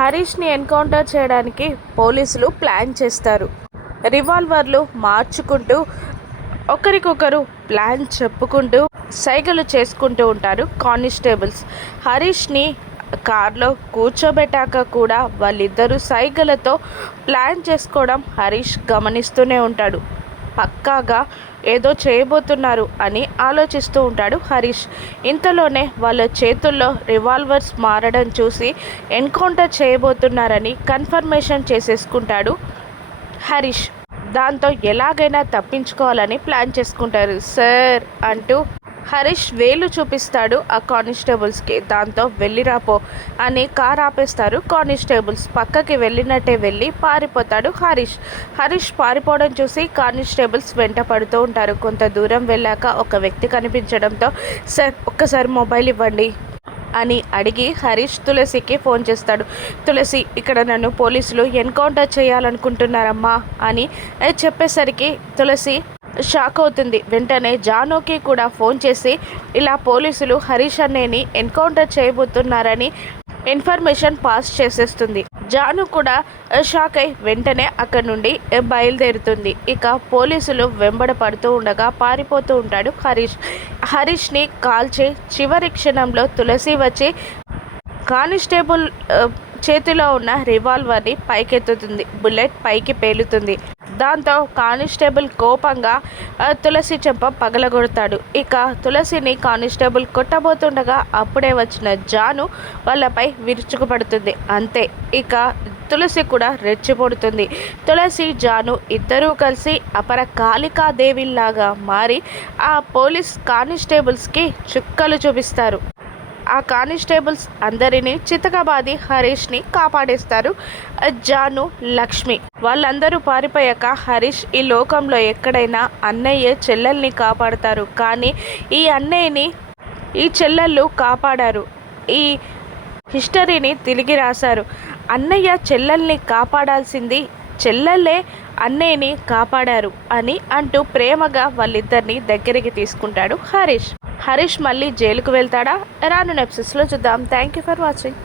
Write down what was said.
హరీష్ని encounter చేయడానికి పోలీసులు plan చేస్తారు. రివాల్వర్లు మార్చుకుంటూ ఒకరికొకరు ప్లాన్ చెప్పుకుంటూ సైగలు చేసుకుంటూ ఉంటారు కానిస్టేబుల్స్. హరీష్ని కార్లో కూర్చోబెట్టాక కూడా వాళ్ళిద్దరూ సైగలతో ప్లాన్ చేసుకోవడం హరీష్ గమనిస్తూనే ఉంటాడు. పక్కాగా ఏదో చేయబోతున్నారు అని ఆలోచిస్తూ ఉంటాడు హరీష్. ఇంతలోనే వాళ్ళ చేతుల్లో రివాల్వర్స్ మారడం చూసి ఎన్కౌంటర్ చేయబోతున్నారని కన్ఫర్మేషన్ చేసేసుకుంటాడు హరీష్. దాంతో ఎలాగైనా తప్పించుకోవాలని ప్లాన్ చేసుకుంటారు. సార్ అంటూ హరీష్ వేలు చూపిస్తాడు ఆ కానిస్టేబుల్స్కి. దాంతో వెళ్ళిరాపో అని కార్ ఆపేస్తారు కానిస్టేబుల్స్. పక్కకి వెళ్ళినట్టే వెళ్ళి పారిపోతాడు హరీష్ పారిపోవడం చూసి కానిస్టేబుల్స్ వెంట పడుతూ ఉంటారు. కొంత దూరం వెళ్ళాక ఒక వ్యక్తి కనిపించడంతో సార్ ఒక్కసారి మొబైల్ ఇవ్వండి అని అడిగి హరీష్ తులసికి ఫోన్ చేస్తాడు. తులసి, ఇక్కడ నన్ను పోలీసులు ఎన్కౌంటర్ చేయాలనుకుంటున్నారమ్మా అని చెప్పేసరికి తులసి షాక్ అవుతుంది. వెంటనే జానుకి కూడా ఫోన్ చేసి ఇలా పోలీసులు హరీష్ అన్నయ్యని ఎన్కౌంటర్ చేయబోతున్నారని ఇన్ఫర్మేషన్ పాస్ చేసేస్తుంది. జాను కూడా షాక్ అయి వెంటనే అక్కడి నుండి బయలుదేరుతుంది. ఇక పోలీసులు వెంబడ పడుతూ ఉండగా పారిపోతూ ఉంటాడు హరీష్ని కాల్చే చివరి క్షణంలో తులసి వచ్చి కానిస్టేబుల్ చేతిలో ఉన్న రివాల్వర్ని పైకెత్తుతుంది. బుల్లెట్ పైకి పేలుతుంది. దాంతో కానిస్టేబుల్ కోపంగా తులసి చెంప పగలగొడతాడు. ఇక తులసిని కానిస్టేబుల్ కొట్టబోతుండగా అప్పుడే వచ్చిన జాను వాళ్ళపై విరుచుకుపడుతుంది. అంతే, ఇక తులసి కూడా రెచ్చిపొడుతుంది. తులసి జాను ఇద్దరూ కలిసి అపర కాళికాదేవిలాగా మారి ఆ పోలీస్ కానిస్టేబుల్స్కి చుక్కలు చూపిస్తారు. ఆ కానిస్టేబుల్స్ అందరినీ చితకబాది హరీష్ని కాపాడేస్తారు జాను, లక్ష్మి. వాళ్ళందరూ పారిపోయాక హరీష్ ఈ లోకంలో ఎక్కడైనా అన్నయ్య చెల్లెల్ని కాపాడతారు, కానీ ఈ అన్నయ్యని ఈ చెల్లెళ్ళు కాపాడారు. ఈ హిస్టరీని తిరిగి రాశారు. అన్నయ్య చెల్లెల్ని కాపాడాల్సింది చెల్లెళ్ళే అన్నయ్యని కాపాడారు అని అంటూ ప్రేమగా వాళ్ళిద్దరిని దగ్గరికి తీసుకుంటాడు హరీష్ మళ్ళీ జైలుకు వెళ్తాడా? రానున్న ఎపిసోడ్స్లో చూద్దాం. Thank you for watching.